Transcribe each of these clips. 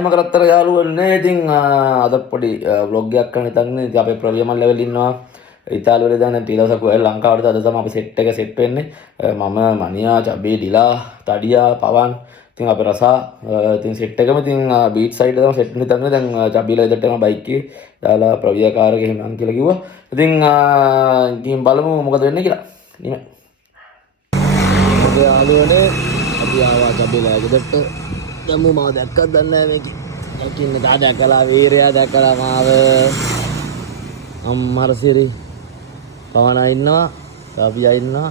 මකරත්තර යාළුවනේ ඉතින් අද පොඩි vlog එකක් කරන්න හිතන්නේ. ඉතින් අපේ ප්‍රවියමල් ලෙවල් ඉන්නවා ඉතාලියේ දැන් ඊට දවසක් ඔය ලංකාවට අද තමයි අපි සෙට් එක සෙට් වෙන්නේ. මම මනියා චබේ ඩිලා තඩියා පවන් ඉතින් අපේ රසා ඉතින් සෙට් එකම ඉතින් බීච් සයිඩ් එක තමයි සෙට් වෙන්න හිතන්නේ. දැන් චබීලා ඉදට යනවා බයික් එකේ දාලා ප්‍රවියා කාර් එක එහෙම යන්න කියලා කිව්වා. ඉතින් ගිහින් බලමු මොකද වෙන්නේ කියලා. නිමෙ. අපේ යාළුවනේ අපි ආවා චබීලා ඉදට. දමු මාව දැක්කද දන්නේ නැහැ මේකේ. ඒකින් එක දැකලා වීරයා දැකලා මාව අම්මරසිරි පවනා ඉන්නවා. තාපියා ඉන්නවා.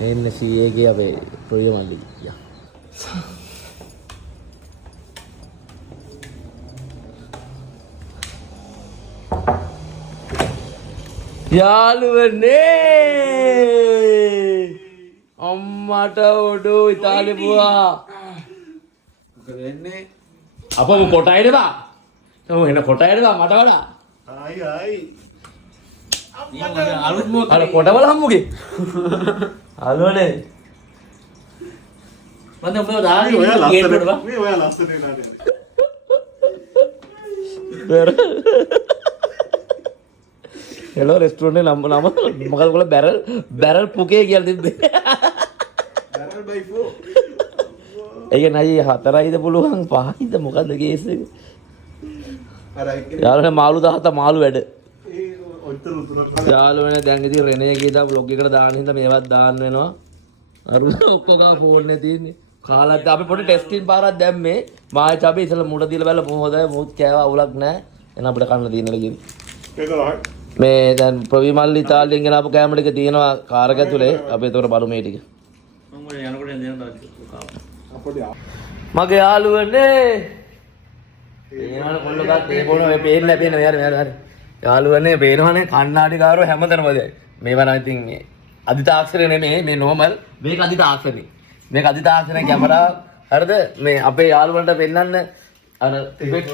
එන්නේ සීයේගේ අපේ ප්‍රියමල්ලි. යාළුවනේ අම්මට උඩු ඉතාලි පුවා මොකද වෙන්නේ අපව කොටයිද බා ඔව් එන කොටයිද බා මට වඩා ආයි අලුත් මොකද අර කොටවල හම්බුගේ හලෝනේ මන්ද ඔබ දාන්නේ ඔයා ලස්සනට බා මේ ඔයා ලස්සනට නානේ හෙලෝ රෙස්ටුරන්ට් නම මොකද කොල බැරල් පුකේ කියලා තිබ්බේ බැරල් බයි 4 ඒක නයි 4යිද පුළුවන් 5යිද මොකද කේස් එක අර යාළුවනේ මාළු 17 මාළු වැඩ යාළුවනේ දැන් ඉතින් රෙනේ ගිහලා vlog එකට දාන්න හින්දා මේවත් දාන්න වෙනවා අර ඔක්කොම ෆෝන් එකේ තියෙන්නේ කාලත් අපි පොඩි ටෙස්ටින් පාරක් දැම්මේ මායි චබේ ඉතල මුඩ දීලා බැලලා මොහොතයි මොහොත් කෑවා අවුලක් නැහැ එන අපිට කන්න තියෙනවා කියන්නේ මේ දැන් ප්‍රවිමල්ලි ඉතාලියෙන් ගෙනාපු කෑම ටික තියෙනවා කාර් එක ඇතුලේ අපි ඒතකොට බලමු මේ ටික මම යනකොට මගේ යාළුවනේ පේනවනේ කොල්ලකත් මේ බොන මේ පේන්නේ නැහැ පේන මෙයාර යාළුවනේ පේනවනේ කන්නාඩිකාරෝ හැමතැනම දැයි මේවා නම් ඉතින් මේ අදිතාක්ෂරේ නෙමෙයි මේ නෝමල් මේක අදිතාක්ෂරේ මේක අදිතාක්ෂරේ කැමරා හරිද මේ අපේ යාළුවන්ට පෙන්නන්න අර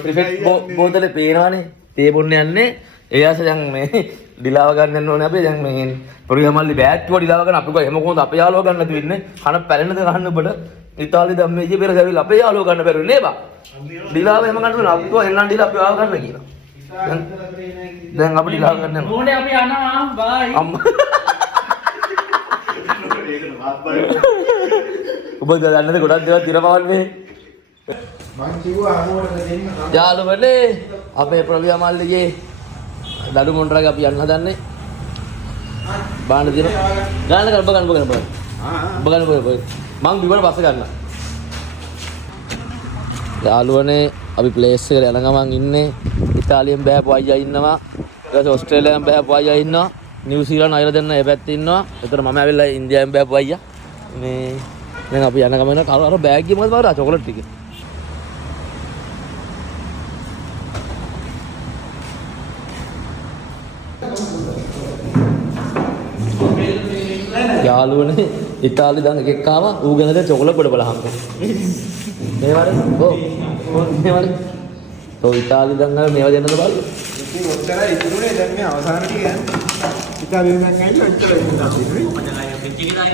ක්‍රිකට් බෝතලේ පේනවනේ තේ බොන්න යන්නේ ඒ ආස දැන් මේ ඩිලාව ගන්න යන්න ඕනේ අපි දැන් මේ ප්‍රියමල්ලි බෑට්ටුව ඩිලාව ගන්න අපි කොහොම කොහොමද අපේ යාළුවා ගන්න නැතු වෙන්නේ කන පැලෙන්නද ගන්න ඔබට ඉතාලි ධම්මේ ඉජේ පෙර ගවිලා අපේ යාළුවා ගන්න බැරුව නේ බා ඩිලාව එහෙම ගන්න ඕනේ අපි කොහොම එන්නම් ඩිලා අපි ආව ගන්න කියලා දැන් අපි ඩිලාව ගන්න යනවා ඕනේ අපි යනවා බයි අම්මා ඔබ දන්නද ගොඩක් දේවල් තිරපවන්නේ මං කිව්වා අහුවට දෙන්න යාළුවනේ අපේ ප්‍රවියමල්ලිගේ දඩු මොණ්ඩරක අපි යන්න හදන්නේ බාන්න දින ගාන කර ඔබ ගන්න මං බිවල පස්සේ ගන්න යාළුවනේ අපි ප්ලේස් එකට යන ගමන් ඉන්නේ ඉතාලියෙන් බෑපු අයියා ඉන්නවා ඊට පස්සේ ඕස්ට්‍රේලියාවෙන් බෑපු අයියා ඉන්නවා නිව්සීලන්ත අයලා දෙන්න ඒ පැත්තේ ඉන්නවා එතන මම ඇවිල්ලා ඉන්දියාවෙන් බෑපු අයියා මේ දැන් අපි යන ගමන අර බෑග් එකේ මොකද බලලා චොකලට් ටික යාළුවනේ ඉතාලි දන් එකෙක් ආවා ඌ ගෙනද චොකලට් ගොඩ බලහම් මේ වරේ ඔව් මේ වරේ ඔව් ඉතාලි දන් ආව මේවා දෙන්නද බලන්න ඉතින් ඔච්චරයි ඉතුරුනේ දැන් මේ අවසාන ටික යන්නේ ඉතාලියෙන් දැන් ඇවිල්ලා ඔච්චරයි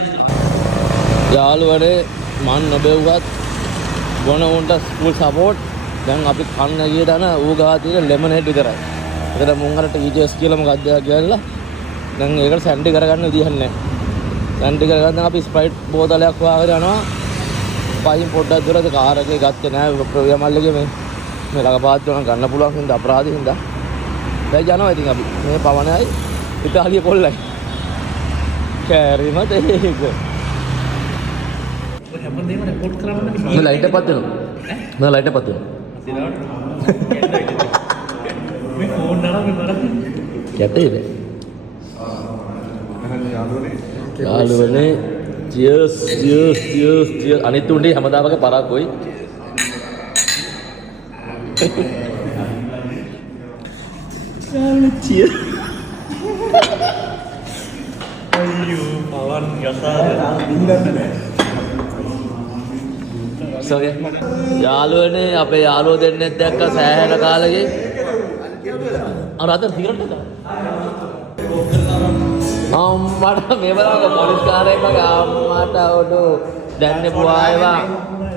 ඉන්නේ යාළුවනේ මන් නොබෙව්වත් ගොන උන්ට ස්කූල් සපෝට් දැන් අපි කන්න ගිය දන ඌ ගා තියෙන ලෙමනේඩ් විතරයි ඒකට මුන් අරට ඊජස් කියලා මොකක්ද කියලා දැන් ඒකට සැන්ඩි කරගන්න විදිහක් නැහැ සැන්ඩි කරගන්න අපි ස්ප්‍රයිට් බෝතලයක් වාගෙන යනවා පයින් පොඩ්ඩක් දුරද කාර් එකේ ගත්තේ නැහැ ප්‍රවියමල්ලගේ මේ ළඟපාත් ගන්න පුළුවන් හින්දා අපරාධ හින්දා දැන් යනවා ඉතින් අපි මේ පවනයි ඉතාලිය පොල්ලයි කෑරිම දෙක හැමදේම රෙකෝඩ් කරන්න මේ ලයිට් එක පත් වෙනවා මේ ලයිට් එක පත් වෙනවා මේ ෆෝන් නරම මරන්නේ කැතේද යාළුවනේ cheers අනිත් උන්ටි හැමදාම වගේ පරක් කොයි cheers අයියෝ පවන් යසා දින්නන්නේ සෝගේ යාළුවනේ අපේ යාළුවෝ දෙන්නෙක් දැක්ක සෑහෙන කාලෙකේ අර අතන සිගරට් එක අම්මට මේවලක පොලිස් කාරයෙක් වගේ අම්මට ඔඩෝ දැන්නේ පුවා ඒවා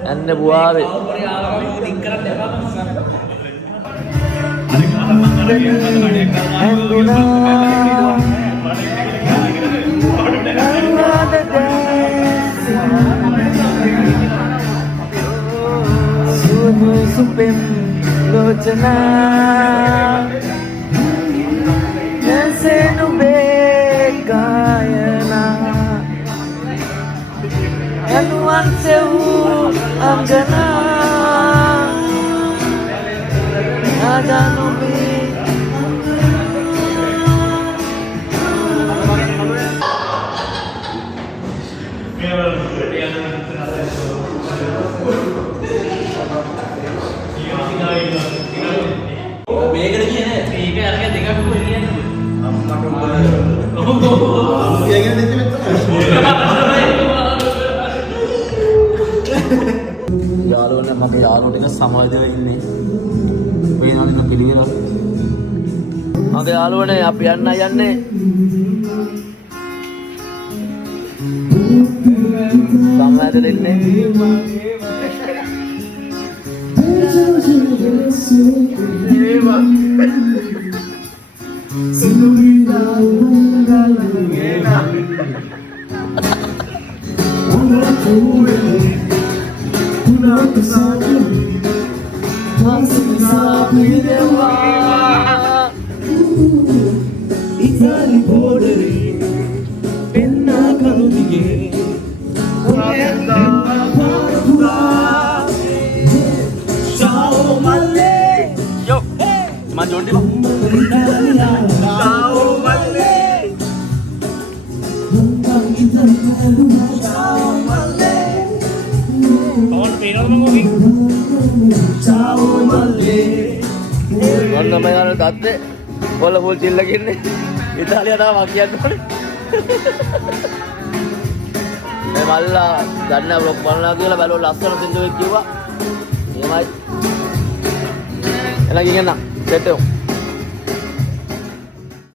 දැන්නේ පුවාවේ රින් කරන්න එපා Supim locana Nasenu begayana Anuan sewu anggana Ada nubi මේකට කියන්නේ මේක අරගෙන දෙකක් කියන්නේ අම්මට උඹලා ඒකෙන් දෙති යාළුවනේ මගේ යාළුවෝ ටික සමවැදව ඉන්නේ වේනාලින පිළිවෙල මගේ යාළුවනේ අපි යන්නේ සමවැදලා ඉන්නේ ඉතාලි බෝඩරේ පෙන්නා කඳු දිගේ Yo, man Jondi ba? Ciao Malle Ciao Malle Kawan pera naman ko Ciao Malle ඔන්න මම යාළුවෝ තාත්තේ කොල්ල ෆුල් චිල් එකේ ඉන්නේ ඉතාලිය තමයි මම කියන්න ඕනේ මේ මල්ලා ගන්න බ්ලොග් බලනවා කියලා බැලුවා ලස්සන සින්දුවක් කිව්වා එහෙමයි එලා ගියන්න සෙට් එක